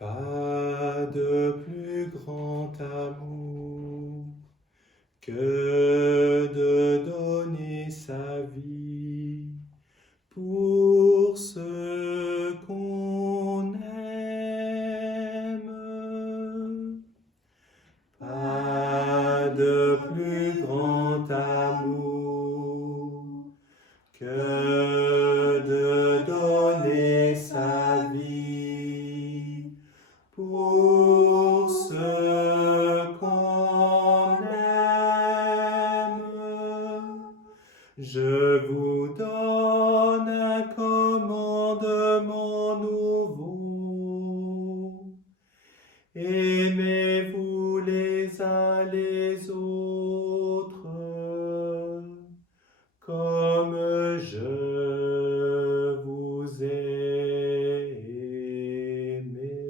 Pas de plus grand amour que de donner sa vie pour ceux qu'on aime. Pas de plus grand amour que de donner sa vie pour ceux qu'on aime. Je vous donne un commandement nouveau. Aimez-vous les uns les autres comme je vous ai aimé.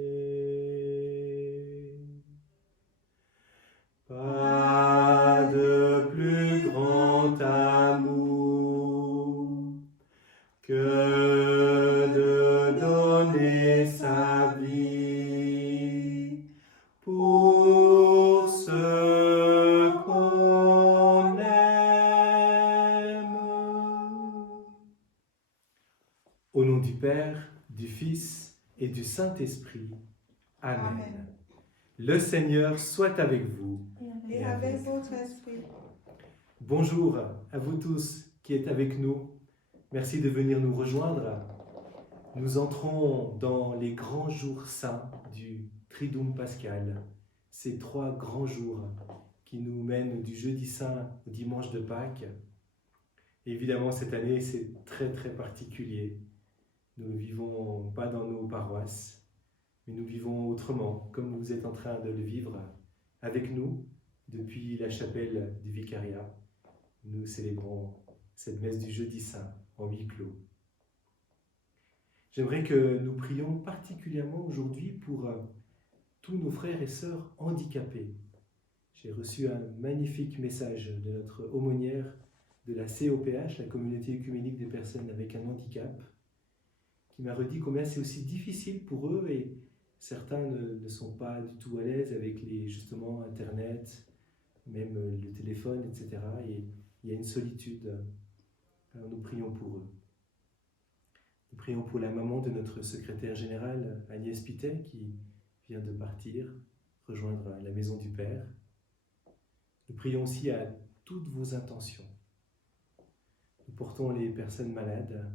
Pas de plus grand amour que de donner sa vie pour ceux qu'on aime. Au nom du Père, du Fils et du Saint-Esprit. Amen. Amen. Le Seigneur soit avec vous. Et avec votre esprit. Bonjour à vous tous qui êtes avec nous. Merci de venir nous rejoindre. Nous entrons dans les grands jours saints du Triduum Pascal, ces 3 grands jours qui nous mènent du jeudi saint au dimanche de Pâques. Évidemment, cette année, c'est très très particulier. Nous ne vivons pas dans nos paroisses, mais nous vivons autrement, comme vous êtes en train de le vivre avec nous depuis la chapelle du vicariat. Nous célébrons cette messe du jeudi saint en huis clos. J'aimerais que nous prions particulièrement aujourd'hui pour tous nos frères et sœurs handicapés. J'ai reçu un magnifique message de notre aumônière de la COPH, la Communauté œcuménique des personnes avec un handicap, qui m'a redit combien c'est aussi difficile pour eux, et certains ne sont pas du tout à l'aise avec justement Internet, même le téléphone, etc. Et il y a une solitude. Alors nous prions pour eux. Nous prions pour la maman de notre secrétaire général, Agnès Pitet, qui vient de partir, rejoindre la maison du Père. Nous prions aussi à toutes vos intentions. Nous portons les personnes malades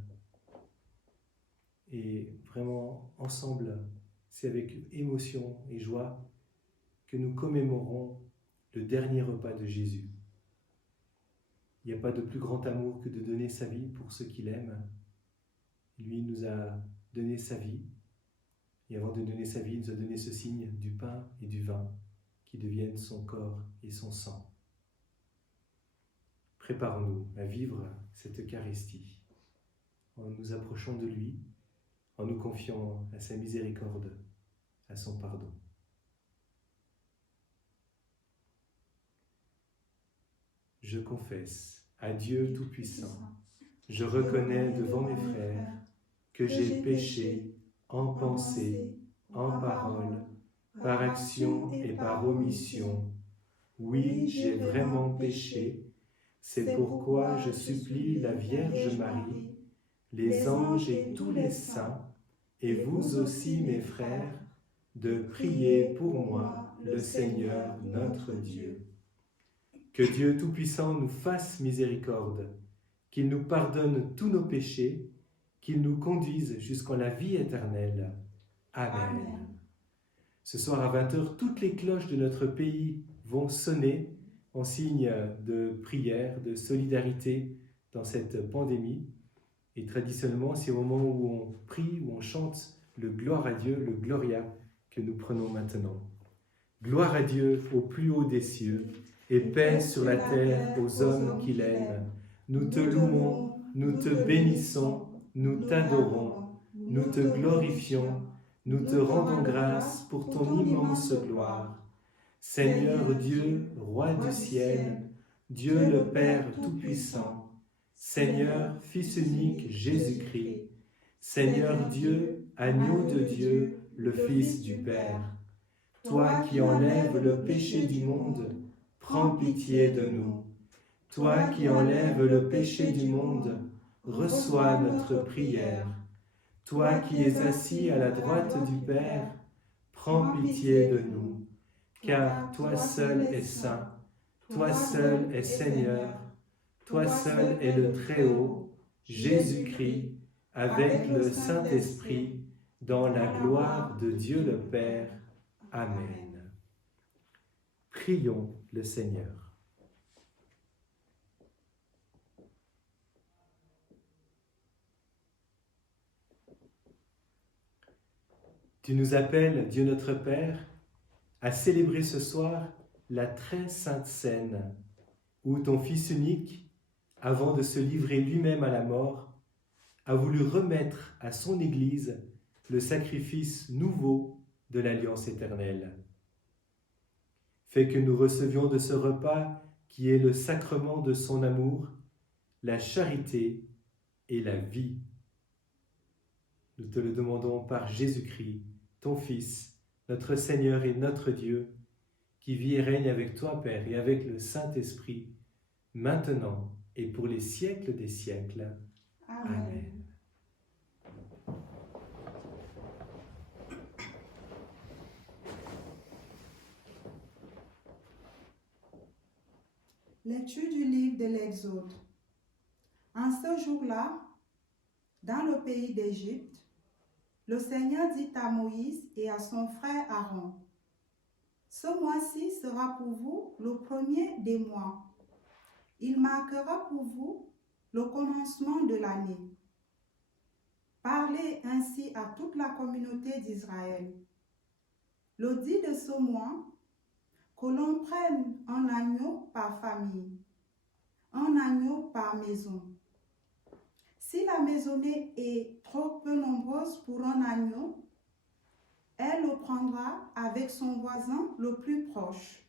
et vraiment ensemble, c'est avec émotion et joie que nous commémorons le dernier repas de Jésus. Il n'y a pas de plus grand amour que de donner sa vie pour ceux qu'il aime. Lui nous a donné sa vie, et avant de donner sa vie, il nous a donné ce signe du pain et du vin qui deviennent son corps et son sang. Préparons-nous à vivre cette Eucharistie en nous approchant de lui, en nous confiant à sa miséricorde, à son pardon. Je confesse à Dieu Tout-Puissant, je reconnais devant mes frères que j'ai péché en pensée, en parole, par action et par omission. Oui, j'ai vraiment péché. C'est pourquoi je supplie la Vierge Marie, les anges et tous les saints, et vous aussi mes frères, de prier pour moi le Seigneur notre Dieu. Que Dieu Tout-Puissant nous fasse miséricorde, qu'il nous pardonne tous nos péchés, qu'il nous conduise jusqu'en la vie éternelle. Amen. Amen. Ce soir à 20h, toutes les cloches de notre pays vont sonner en signe de prière, de solidarité dans cette pandémie. Et traditionnellement, c'est au moment où on prie, où on chante le gloire à Dieu, le Gloria, que nous prenons maintenant. Gloire à Dieu au plus haut des cieux, et paix sur la terre aux hommes qu'il aime. Nous te louons, nous te bénissons, nous t'adorons, nous te glorifions, nous te rendons grâce pour ton immense gloire. Seigneur Dieu, Roi du ciel, Dieu le Père Tout-Puissant, Seigneur, Fils unique Jésus-Christ, Seigneur Dieu, agneau de Dieu, le Fils du Père. Toi qui enlèves le péché du monde, prends pitié de nous. Toi qui enlèves le péché du monde, reçois notre prière. Toi qui es assis à la droite du Père, prends pitié de nous. Car toi seul es saint, toi seul es Seigneur, toi seul es le Très-Haut, Jésus-Christ, avec le Saint-Esprit, dans la gloire de Dieu le Père. Amen. Prions le Seigneur. Tu nous appelles, Dieu notre Père, à célébrer ce soir la très sainte scène où ton Fils unique, avant de se livrer lui-même à la mort, a voulu remettre à son Église le sacrifice nouveau de l'alliance éternelle. Fais que nous recevions de ce repas qui est le sacrement de son amour, la charité et la vie. Nous te le demandons par Jésus-Christ, ton Fils, notre Seigneur et notre Dieu, qui vit et règne avec toi, Père, et avec le Saint-Esprit, maintenant et pour les siècles des siècles. Amen. Lecture du livre de l'Exode. En ce jour-là, dans le pays d'Égypte, le Seigneur dit à Moïse et à son frère Aaron, « Ce mois-ci sera pour vous le premier des mois. Il marquera pour vous le commencement de l'année. Parlez ainsi à toute la communauté d'Israël. Le dit de ce mois, que l'on prenne un agneau par famille, un agneau par maison. Si la maisonnée est trop peu nombreuse pour un agneau, elle le prendra avec son voisin le plus proche,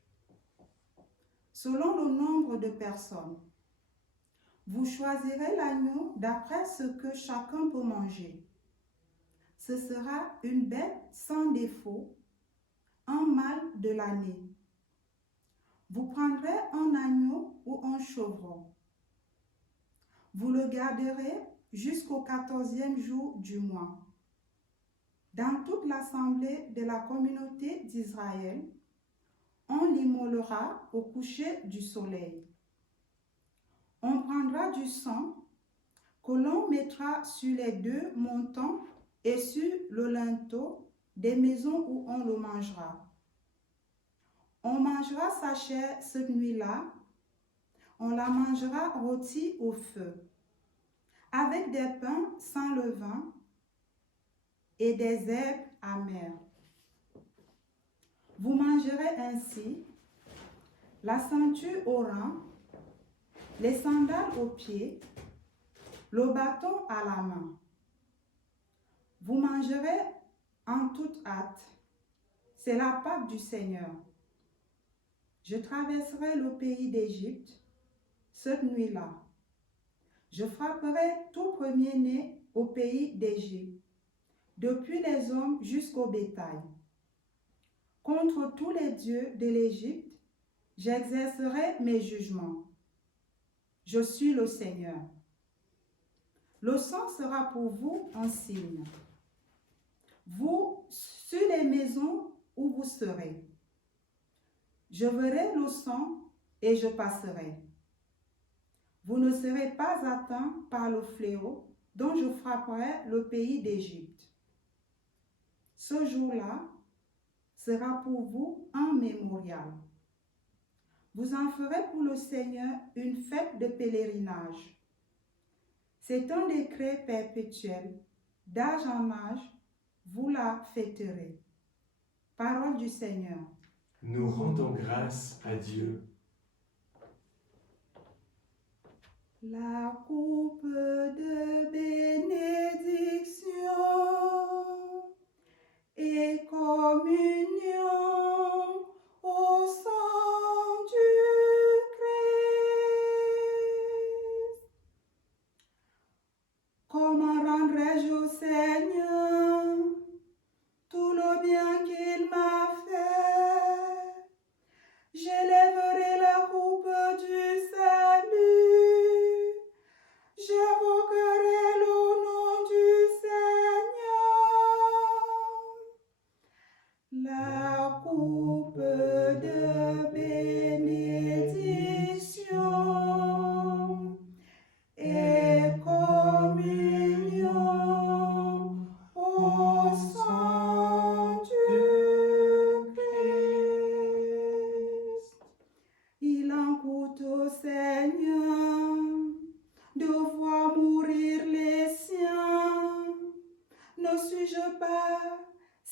selon le nombre de personnes. Vous choisirez l'agneau d'après ce que chacun peut manger. Ce sera une bête sans défaut, un mâle de l'année. Vous prendrez un agneau ou un chevreau. Vous le garderez jusqu'au 14e jour du mois. Dans toute l'assemblée de la communauté d'Israël, on l'immolera au coucher du soleil. On prendra du sang que l'on mettra sur les deux montants et sur le linteau des maisons où on le mangera. On mangera sa chair cette nuit-là, on la mangera rôtie au feu, avec des pains sans levain et des herbes amères. Vous mangerez ainsi la ceinture au rein, les sandales aux pieds, le bâton à la main. Vous mangerez en toute hâte. C'est la Pâque du Seigneur. Je traverserai le pays d'Égypte cette nuit-là. Je frapperai tout premier-né au pays d'Égypte, depuis les hommes jusqu'au bétail. Contre tous les dieux de l'Égypte, j'exercerai mes jugements. Je suis le Seigneur. Le sang sera pour vous un signe. Vous, sur les maisons où vous serez. Je verrai le sang et je passerai. Vous ne serez pas atteints par le fléau dont je frapperai le pays d'Égypte. Ce jour-là sera pour vous un mémorial. Vous en ferez pour le Seigneur une fête de pèlerinage. C'est un décret perpétuel. D'âge en âge, vous la fêterez. Parole du Seigneur. Nous rendons grâce à Dieu. La coupe de bénédiction et communion au sang du Christ. Comment rendrai-je au Seigneur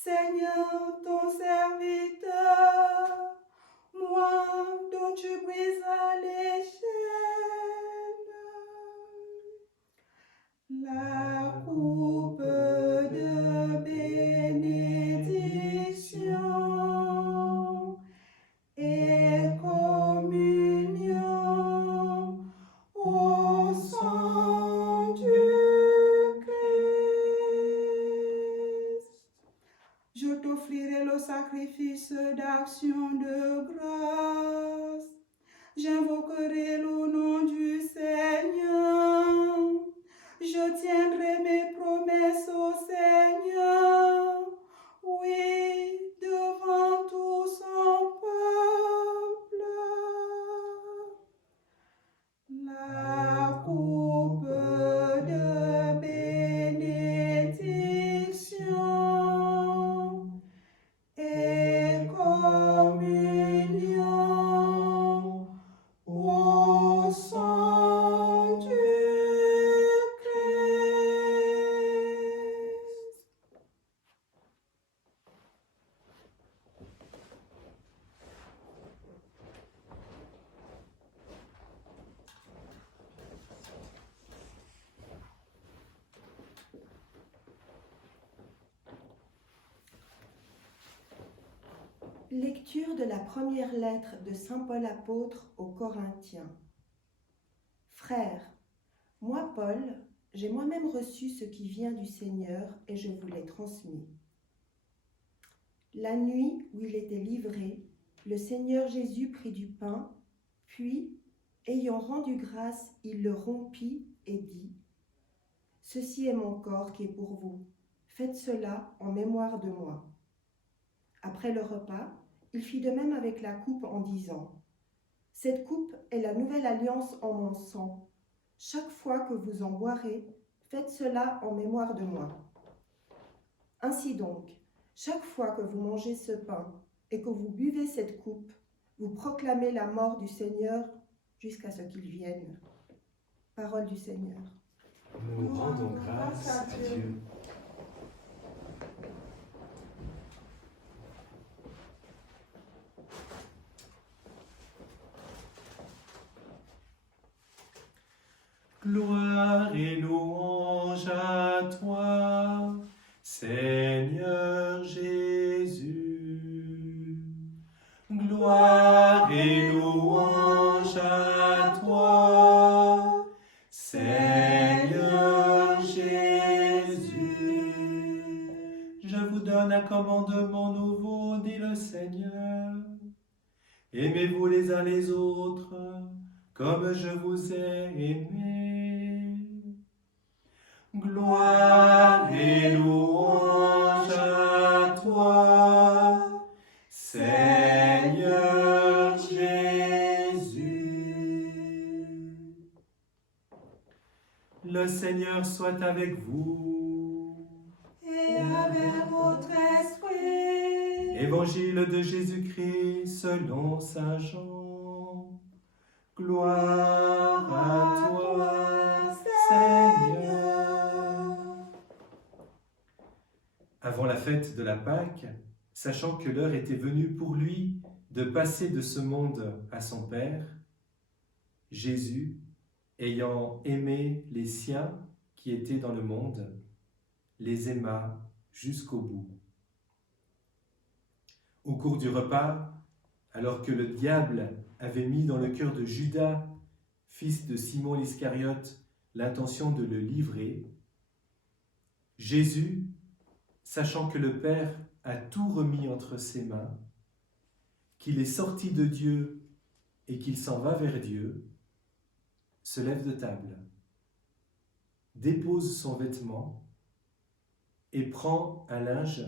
Seigneur, ton serviteur, moi dont tu brisas les chaînes. La coupe de bénédiction et communion au sang du Christ. Je t'offrirai le sacrifice d'action de grâce. J'invoquerai le nom du Seigneur. Je tiendrai mes promesses au Seigneur. Oui, devant tout son peuple. La coupe de bénédiction et communion au sang du Christ. Lecture de la première lettre de saint Paul apôtre aux Corinthiens. Frères, moi Paul, j'ai moi-même reçu ce qui vient du Seigneur et je vous l'ai transmis. La nuit où il était livré, le Seigneur Jésus prit du pain, puis, ayant rendu grâce, il le rompit et dit : « Ceci est mon corps qui est pour vous. Faites cela en mémoire de moi. » Après le repas, il fit de même avec la coupe en disant : « Cette coupe est la nouvelle alliance en mon sang. Chaque fois que vous en boirez, faites cela en mémoire de moi. Ainsi donc, chaque fois que vous mangez ce pain et que vous buvez cette coupe, vous proclamez la mort du Seigneur jusqu'à ce qu'il vienne. » Parole du Seigneur. Nous rendons grâce à Dieu. Gloire et louange à toi, Seigneur Jésus. Gloire et louange à toi, Seigneur Jésus. Je vous donne un commandement nouveau, dit le Seigneur. Aimez-vous les uns les autres, comme je vous ai aimés. Gloire et louange à toi, Seigneur Jésus. Le Seigneur soit avec vous. Et avec votre esprit. Évangile de Jésus-Christ selon saint Jean. Gloire à toi, Seigneur. Avant la fête de la Pâque, sachant que l'heure était venue pour lui de passer de ce monde à son Père, Jésus, ayant aimé les siens qui étaient dans le monde, les aima jusqu'au bout. Au cours du repas, alors que le diable avait mis dans le cœur de Judas, fils de Simon l'Iscariote, l'intention de le livrer, Jésus, sachant que le Père a tout remis entre ses mains, qu'il est sorti de Dieu et qu'il s'en va vers Dieu, se lève de table, dépose son vêtement et prend un linge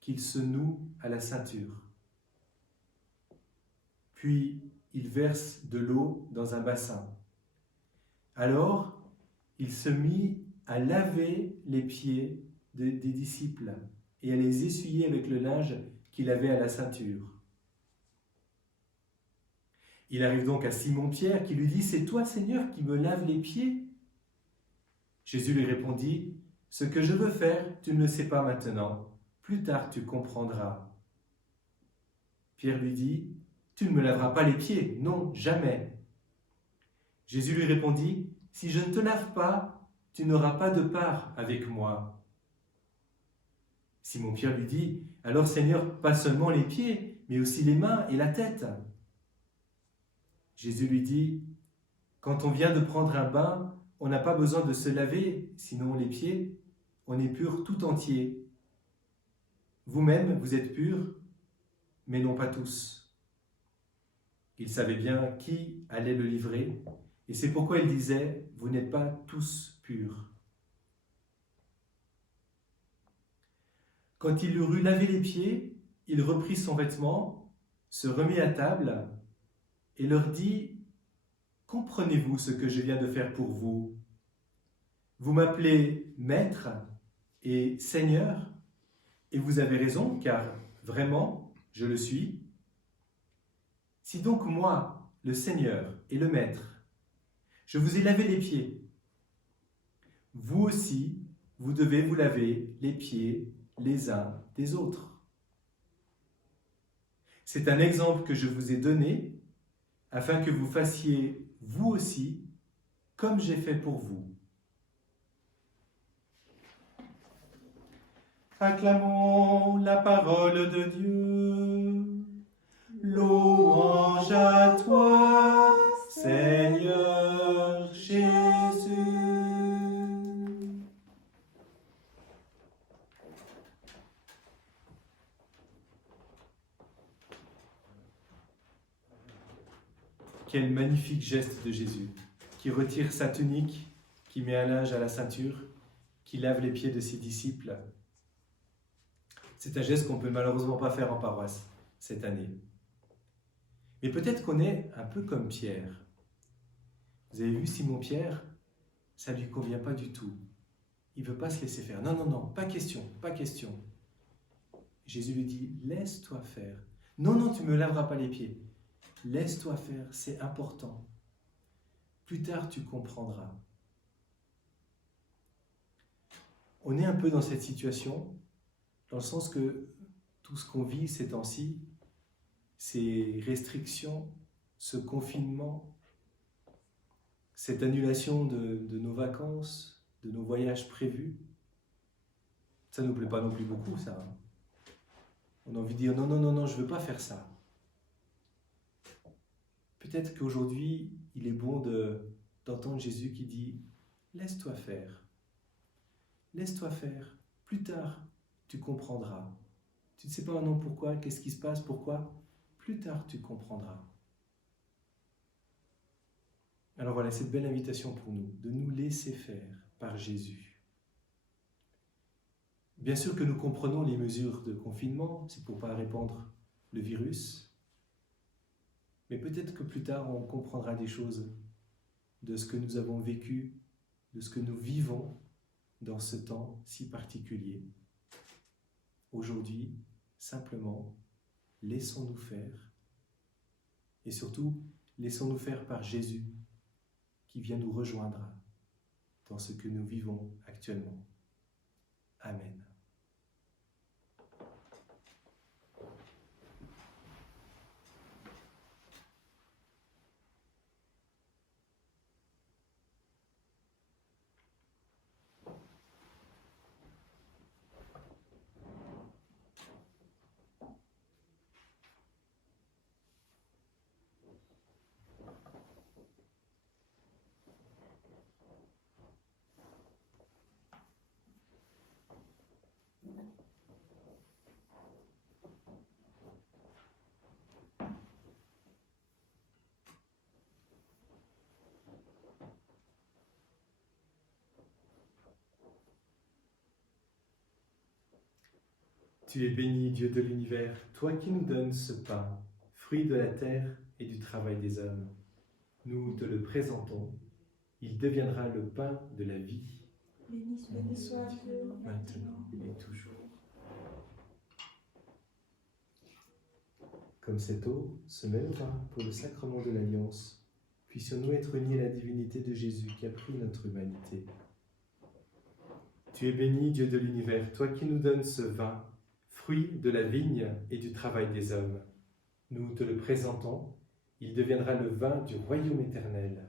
qu'il se noue à la ceinture. Puis il verse de l'eau dans un bassin. Alors il se mit à laver les pieds des disciples et à les essuyer avec le linge qu'il avait à la ceinture. Il arrive donc à Simon-Pierre qui lui dit : « C'est toi, Seigneur, qui me laves les pieds ?» Jésus lui répondit : « Ce que je veux faire, tu ne le sais pas maintenant. plus tard tu comprendras. » Pierre lui dit, « Tu ne me laveras pas les pieds, non, jamais. » Jésus lui répondit, « Si je ne te lave pas, tu n'auras pas de part avec moi. » Simon-Pierre lui dit, « Alors Seigneur, pas seulement les pieds, mais aussi les mains et la tête. » Jésus lui dit, « Quand on vient de prendre un bain, on n'a pas besoin de se laver, sinon les pieds, on est pur tout entier. Vous-même, vous êtes purs, mais non pas tous. » Il savait bien qui allait le livrer, et c'est pourquoi il disait, « Vous n'êtes pas tous purs. » Quand il leur eut lavé les pieds, il reprit son vêtement, se remit à table et leur dit, « Comprenez-vous ce que je viens de faire pour vous? Vous m'appelez Maître et Seigneur, et vous avez raison, car vraiment, je le suis. Si donc moi, le Seigneur et le Maître, je vous ai lavé les pieds, vous aussi, vous devez vous laver les pieds les uns des autres. C'est un exemple que je vous ai donné, afin que vous fassiez, vous aussi, comme j'ai fait pour vous. » Acclamons la parole de Dieu. Louange à toi, Seigneur Jésus. Quel magnifique geste de Jésus, qui retire sa tunique, qui met un linge à la ceinture, qui lave les pieds de ses disciples. C'est un geste qu'on ne peut malheureusement pas faire en paroisse cette année. Mais peut-être qu'on est un peu comme Pierre. Vous avez vu Simon-Pierre, ça ne lui convient pas du tout. Il ne veut pas se laisser faire. Non, non, non, pas question, pas question. Jésus lui dit, laisse-toi faire. Non, non, tu ne me laveras pas les pieds. Laisse-toi faire, c'est important. Plus tard, tu comprendras. On est un peu dans cette situation, dans le sens que tout ce qu'on vit ces temps-ci, ces restrictions, ce confinement, cette annulation de nos vacances, de nos voyages prévus, ça ne nous plaît pas non plus beaucoup, ça. Hein. On a envie de dire non, non, non, non, je ne veux pas faire ça. Peut-être qu'aujourd'hui, il est bon d'entendre Jésus qui dit « Laisse-toi faire. Laisse-toi faire. Plus tard, tu comprendras. Tu ne sais pas non pourquoi, qu'est-ce qui se passe, pourquoi. Plus tard, tu comprendras. » Alors voilà, cette belle invitation pour nous, de nous laisser faire par Jésus. Bien sûr que nous comprenons les mesures de confinement, c'est pour ne pas répandre le virus. Mais peut-être que plus tard, on comprendra des choses de ce que nous avons vécu, de ce que nous vivons dans ce temps si particulier. Aujourd'hui, simplement, laissons-nous faire. Et surtout, laissons-nous faire par Jésus, qui vient nous rejoindre dans ce que nous vivons actuellement. Amen. Tu es béni, Dieu de l'univers, toi qui nous donnes ce pain, fruit de la terre et du travail des hommes. Nous te le présentons, il deviendra le pain de la vie. Béni soit Dieu, Maintenant et toujours. Comme cette eau se mêlera pour le sacrement de l'Alliance, puissions-nous être unis à la divinité de Jésus qui a pris notre humanité. Tu es béni, Dieu de l'univers, toi qui nous donnes ce vin, fruit de la vigne et du travail des hommes. Nous te le présentons, il deviendra le vin du royaume éternel.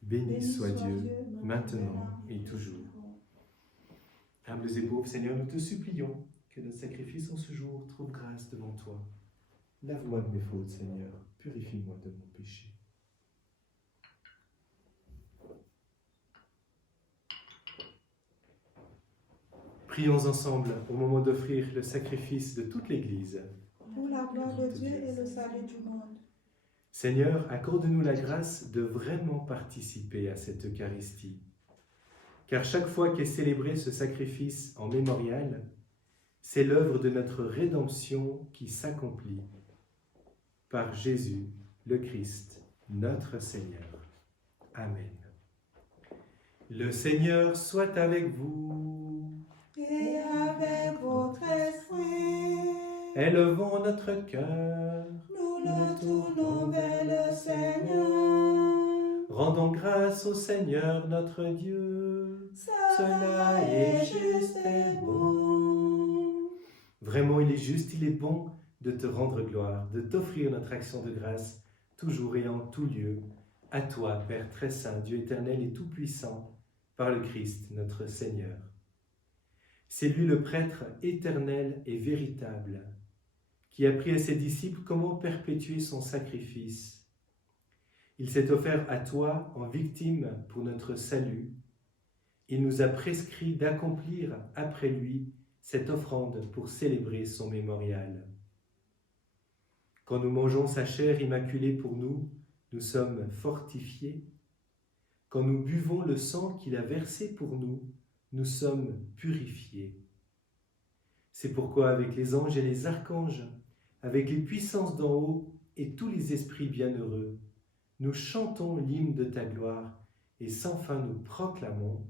Béni soit Dieu, maintenant et toujours. Humbles et pauvres, Seigneur, nous te supplions que notre sacrifice en ce jour trouve grâce devant toi. Lave-moi de mes fautes, Seigneur, purifie-moi de mon péché. Prions ensemble au moment d'offrir le sacrifice de toute l'Église. Pour la gloire de Dieu et le salut du monde. Seigneur, accorde-nous la grâce de vraiment participer à cette Eucharistie. Car chaque fois qu'est célébré ce sacrifice en mémorial, c'est l'œuvre de notre rédemption qui s'accomplit. Par Jésus, le Christ, notre Seigneur. Amen. Le Seigneur soit avec vous. Et avec votre esprit, Élevons notre cœur. nous le tournons vers le Seigneur. Rendons grâce au Seigneur notre Dieu. Cela est juste et bon. Vraiment, il est juste, il est bon de te rendre gloire, de t'offrir notre action de grâce, toujours et en tout lieu, à toi, Père très saint, Dieu éternel et tout-puissant, par le Christ, notre Seigneur. C'est lui le prêtre éternel et véritable, qui a appris à ses disciples comment perpétuer son sacrifice. Il s'est offert à toi en victime pour notre salut. Il nous a prescrit d'accomplir après lui cette offrande pour célébrer son mémorial. Quand nous mangeons sa chair immaculée pour nous, nous sommes fortifiés. Quand nous buvons le sang qu'il a versé pour nous, nous sommes purifiés. C'est pourquoi avec les anges et les archanges, avec les puissances d'en haut et tous les esprits bienheureux, nous chantons l'hymne de ta gloire et sans fin nous proclamons: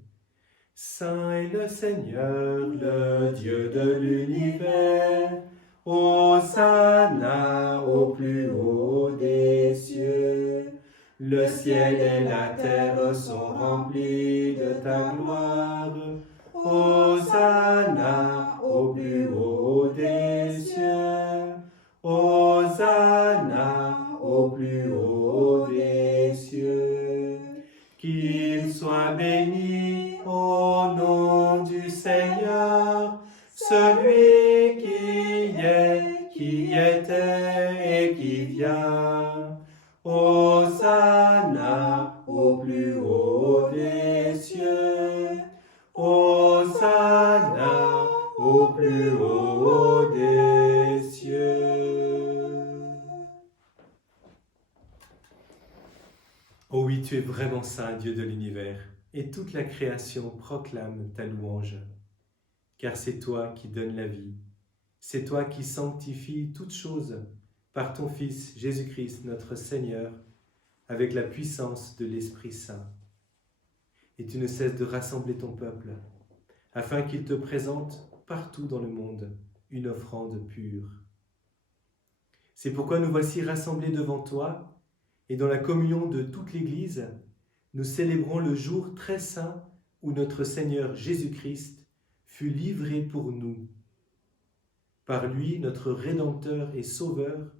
Saint est le Seigneur, le Dieu de l'univers, Hosanna au plus haut des cieux. Le ciel et la terre sont remplis de ta gloire. Hosanna au plus haut des cieux. Hosanna au plus haut des cieux. Qu'il soit béni au nom du Seigneur, celui qui est, qui était et qui vient. Hosanna au plus haut des cieux. Hosanna au plus haut des cieux. Oh oui, tu es vraiment saint, Dieu de l'univers, et toute la création proclame ta louange. Car c'est toi qui donnes la vie, c'est toi qui sanctifies toutes choses par ton Fils Jésus-Christ, notre Seigneur, avec la puissance de l'Esprit Saint. Et tu ne cesses de rassembler ton peuple, afin qu'il te présente partout dans le monde une offrande pure. C'est pourquoi nous voici rassemblés devant toi, et dans la communion de toute l'Église, nous célébrons le jour très saint où notre Seigneur Jésus-Christ fut livré pour nous. Par lui, notre Rédempteur et Sauveur,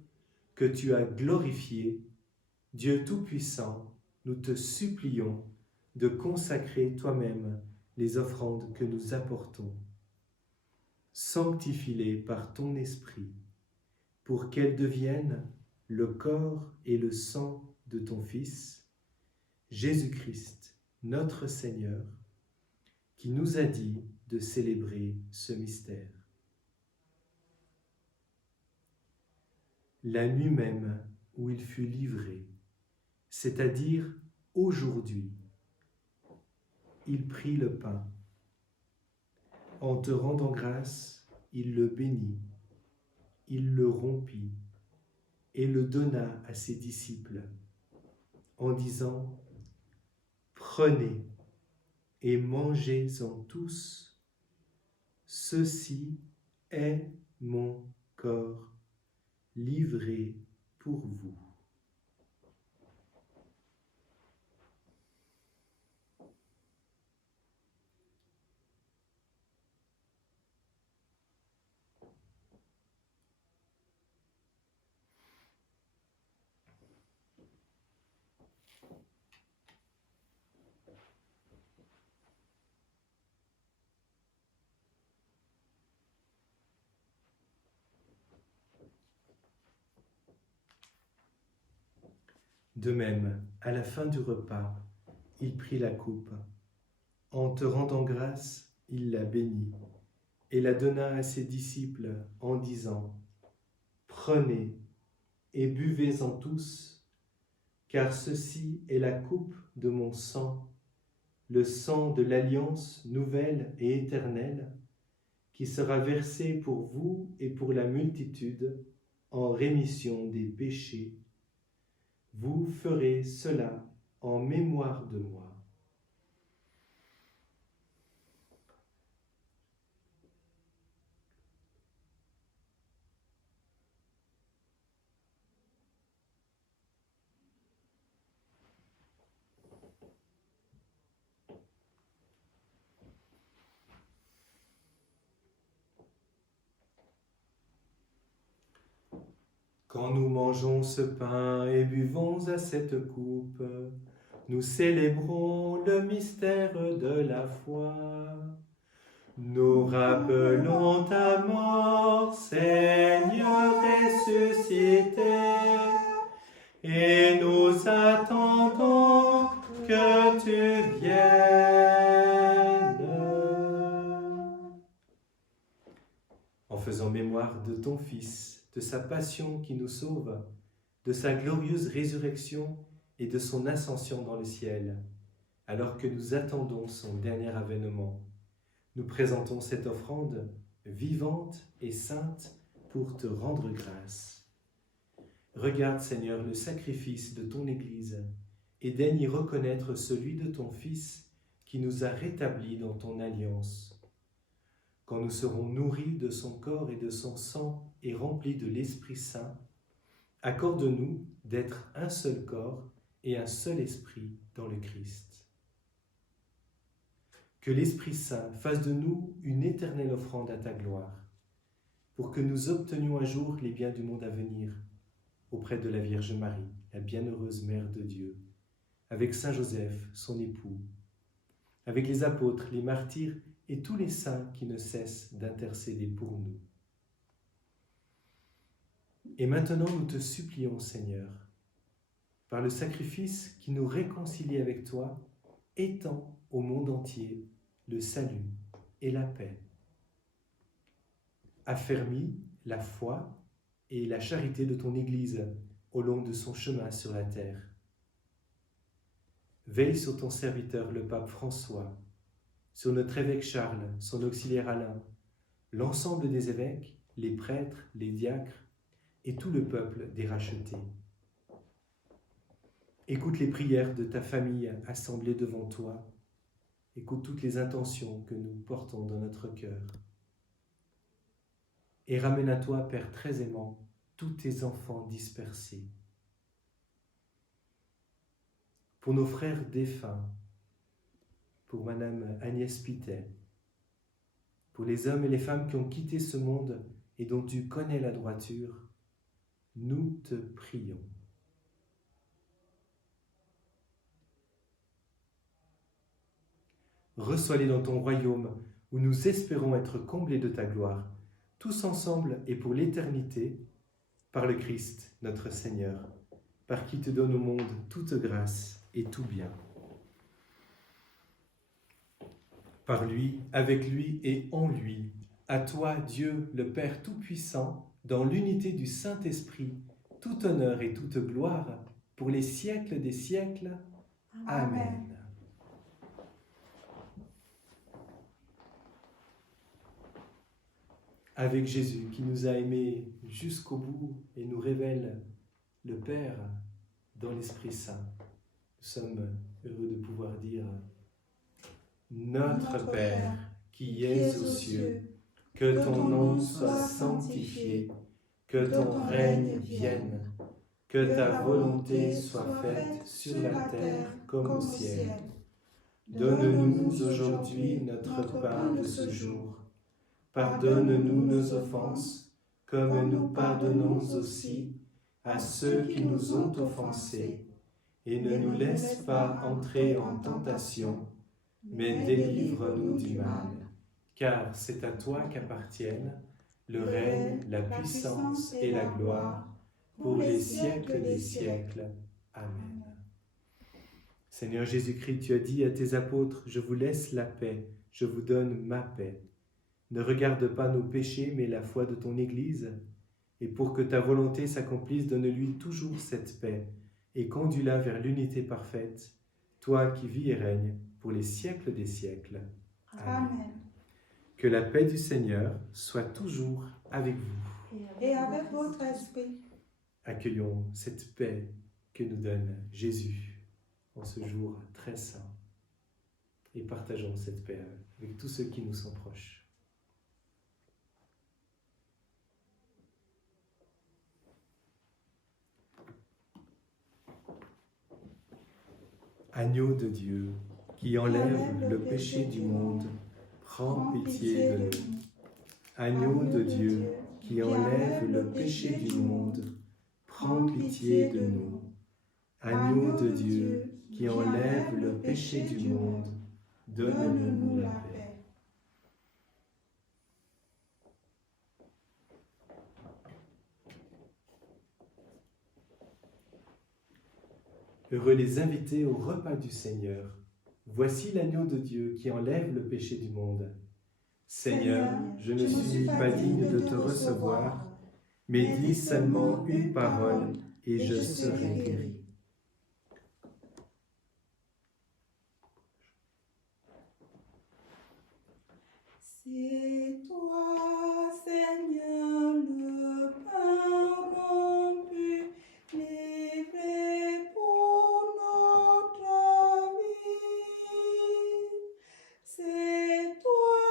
que tu as glorifié, Dieu Tout-Puissant, nous te supplions de consacrer toi-même les offrandes que nous apportons. Sanctifie-les par ton esprit, pour qu'elles deviennent le corps et le sang de ton Fils, Jésus-Christ, notre Seigneur, qui nous a dit de célébrer ce mystère. La nuit même où il fut livré, c'est-à-dire aujourd'hui, il prit le pain. En te rendant grâce, il le bénit, il le rompit et le donna à ses disciples en disant: Prenez et mangez-en tous, ceci est mon corps livré pour vous. De même, à la fin du repas, il prit la coupe. En te rendant grâce, il la bénit et la donna à ses disciples en disant : « Prenez et buvez-en tous, car ceci est la coupe de mon sang, le sang de l'alliance nouvelle et éternelle, qui sera versé pour vous et pour la multitude en rémission des péchés. Vous ferez cela en mémoire de moi. » Quand nous mangeons ce pain et buvons à cette coupe, nous célébrons le mystère de la foi. Nous rappelons ta mort, Seigneur ressuscité, et nous attendons que tu viennes. En faisant mémoire de ton Fils, de sa passion qui nous sauve, de sa glorieuse résurrection et de son ascension dans le ciel, alors que nous attendons son dernier avènement, nous présentons cette offrande vivante et sainte pour te rendre grâce. Regarde, Seigneur, le sacrifice de ton Église et daigne y reconnaître celui de ton Fils qui nous a rétablis dans ton alliance. Quand nous serons nourris de son corps et de son sang et remplis de l'Esprit Saint, accorde-nous d'être un seul corps et un seul esprit dans le Christ. Que l'Esprit Saint fasse de nous une éternelle offrande à ta gloire, pour que nous obtenions un jour les biens du monde à venir, auprès de la Vierge Marie, la bienheureuse Mère de Dieu, avec Saint Joseph, son époux, avec les apôtres, les martyrs et tous les saints qui ne cessent d'intercéder pour nous. Et maintenant, nous te supplions, Seigneur, par le sacrifice qui nous réconcilie avec toi, étends au monde entier le salut et la paix. Affermis la foi et la charité de ton Église au long de son chemin sur la terre. Veille sur ton serviteur, le pape François, sur notre évêque Charles, son auxiliaire Alain, l'ensemble des évêques, les prêtres, les diacres et tout le peuple des rachetés. Écoute les prières de ta famille assemblée devant toi. Écoute toutes les intentions que nous portons dans notre cœur. Et ramène à toi, Père très aimant, tous tes enfants dispersés. Pour nos frères défunts, pour Madame Agnès Pitet, pour les hommes et les femmes qui ont quitté ce monde et dont tu connais la droiture, nous te prions. Reçois-les dans ton royaume où nous espérons être comblés de ta gloire, tous ensemble et pour l'éternité, par le Christ, notre Seigneur, par qui te donne au monde toute grâce et tout bien. Par lui, avec lui et en lui, à toi, Dieu, le Père Tout-Puissant, dans l'unité du Saint-Esprit, tout honneur et toute gloire, pour les siècles des siècles. Amen. Avec Jésus qui nous a aimés jusqu'au bout et nous révèle le Père dans l'Esprit Saint, nous sommes heureux de pouvoir dire « Notre Père qui es aux cieux, que ton nom soit sanctifié, que ton règne vienne, que ta volonté soit faite sur la terre comme au ciel. Donne-nous aujourd'hui notre pain de ce jour. Pardonne-nous nos offenses, comme nous pardonnons aussi à ceux qui nous ont offensés. Et ne nous laisse pas entrer en tentation, mais délivre-nous du mal. Car c'est à toi qu'appartiennent le règne, la puissance et la gloire, pour les siècles des siècles. Amen. Seigneur Jésus-Christ, tu as dit à tes apôtres, « Je vous laisse la paix, je vous donne ma paix. Ne regarde pas nos péchés, mais la foi de ton Église. Et pour que ta volonté s'accomplisse, donne-lui toujours cette paix et conduis-la vers l'unité parfaite, toi qui vis et règnes pour les siècles des siècles. Amen. Que la paix du Seigneur soit toujours avec vous. Et avec votre esprit. Accueillons cette paix que nous donne Jésus en ce jour très saint et partageons cette paix avec tous ceux qui nous sont proches. Agneau de Dieu, qui enlève le péché du monde, prends pitié de nous. Agneau de Dieu, qui enlève le péché du monde, prends pitié de nous. Agneau de Dieu, qui enlève le péché du monde, donne-nous la paix. Heureux les invités au repas du Seigneur. Voici l'agneau de Dieu qui enlève le péché du monde. Seigneur, je ne suis pas digne de te recevoir, mais dis seulement une parole et je serai guéri. C'est toi, Seigneur, le pain rompu, livré pour notre vie. C'est toi,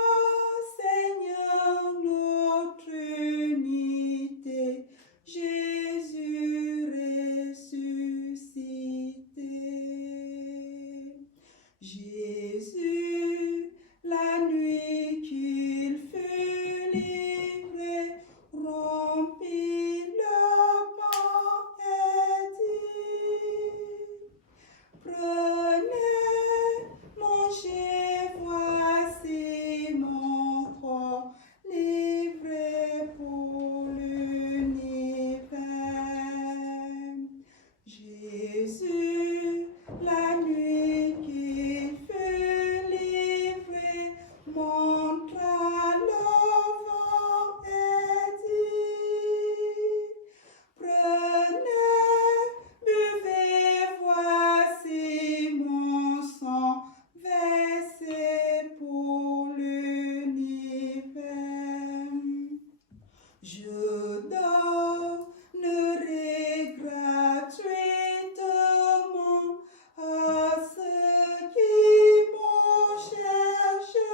Seigneur, notre unité, Jésus ressuscité. Jésus, la nuit qu'il fut livré, rompit le pain et dit, prenez, mangez, voici mon corps, livré pour l'univers. Jésus, la nuit qu'il fut livré, montra le vent et dit, prenez, buvez, voici mon sang, versé pour l'univers. Je donnerai gratuitement à ceux qui m'ont cherché,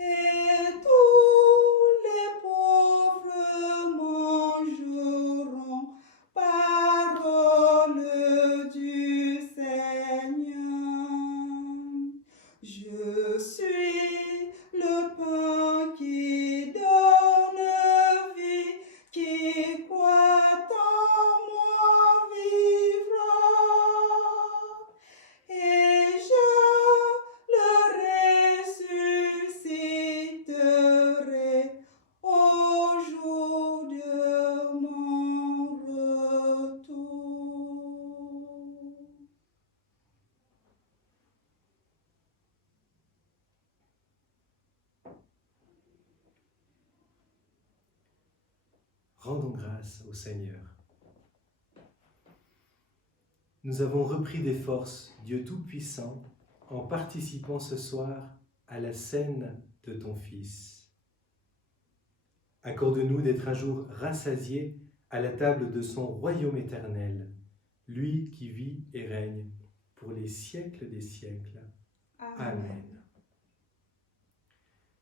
et tous les pauvres mangeront, parole du Seigneur. Je suis le pain qui donne vie, qui croit en moi vivra, et je le ressusciterai au jour de mon retour. Rendons grâce au Seigneur. Nous avons repris des forces, Dieu Tout-Puissant, en participant ce soir à la scène de ton Fils. Accorde-nous d'être un jour rassasiés à la table de son royaume éternel, lui qui vit et règne pour les siècles des siècles. Amen.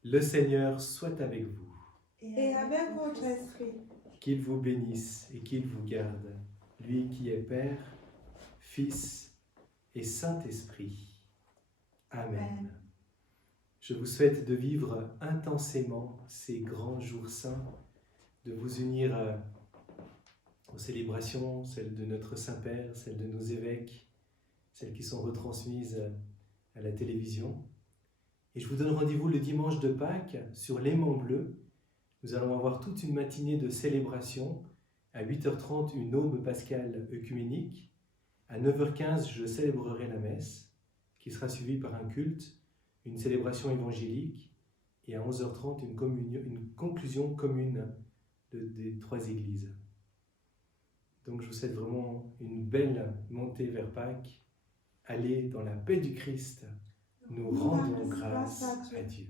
Le Seigneur soit avec vous. Et avec votre esprit. Qu'il vous bénisse et qu'il vous garde, lui qui est Père, Fils et Saint-Esprit. Amen. Je vous souhaite de vivre intensément ces grands jours saints, de vous unir aux célébrations, celles de notre Saint-Père, celles de nos évêques, celles qui sont retransmises à la télévision. Et je vous donne rendez-vous le dimanche de Pâques sur l'Aimant bleu. Nous allons avoir toute une matinée de célébration À 8h30, une aube pascale œcuménique. À 9h15, je célébrerai la messe, qui sera suivie par un culte, une célébration évangélique, et à 11h30, une conclusion commune des 3 églises. Donc je vous souhaite vraiment une belle montée vers Pâques. Allez dans la paix du Christ. Nous rendons grâce à Dieu.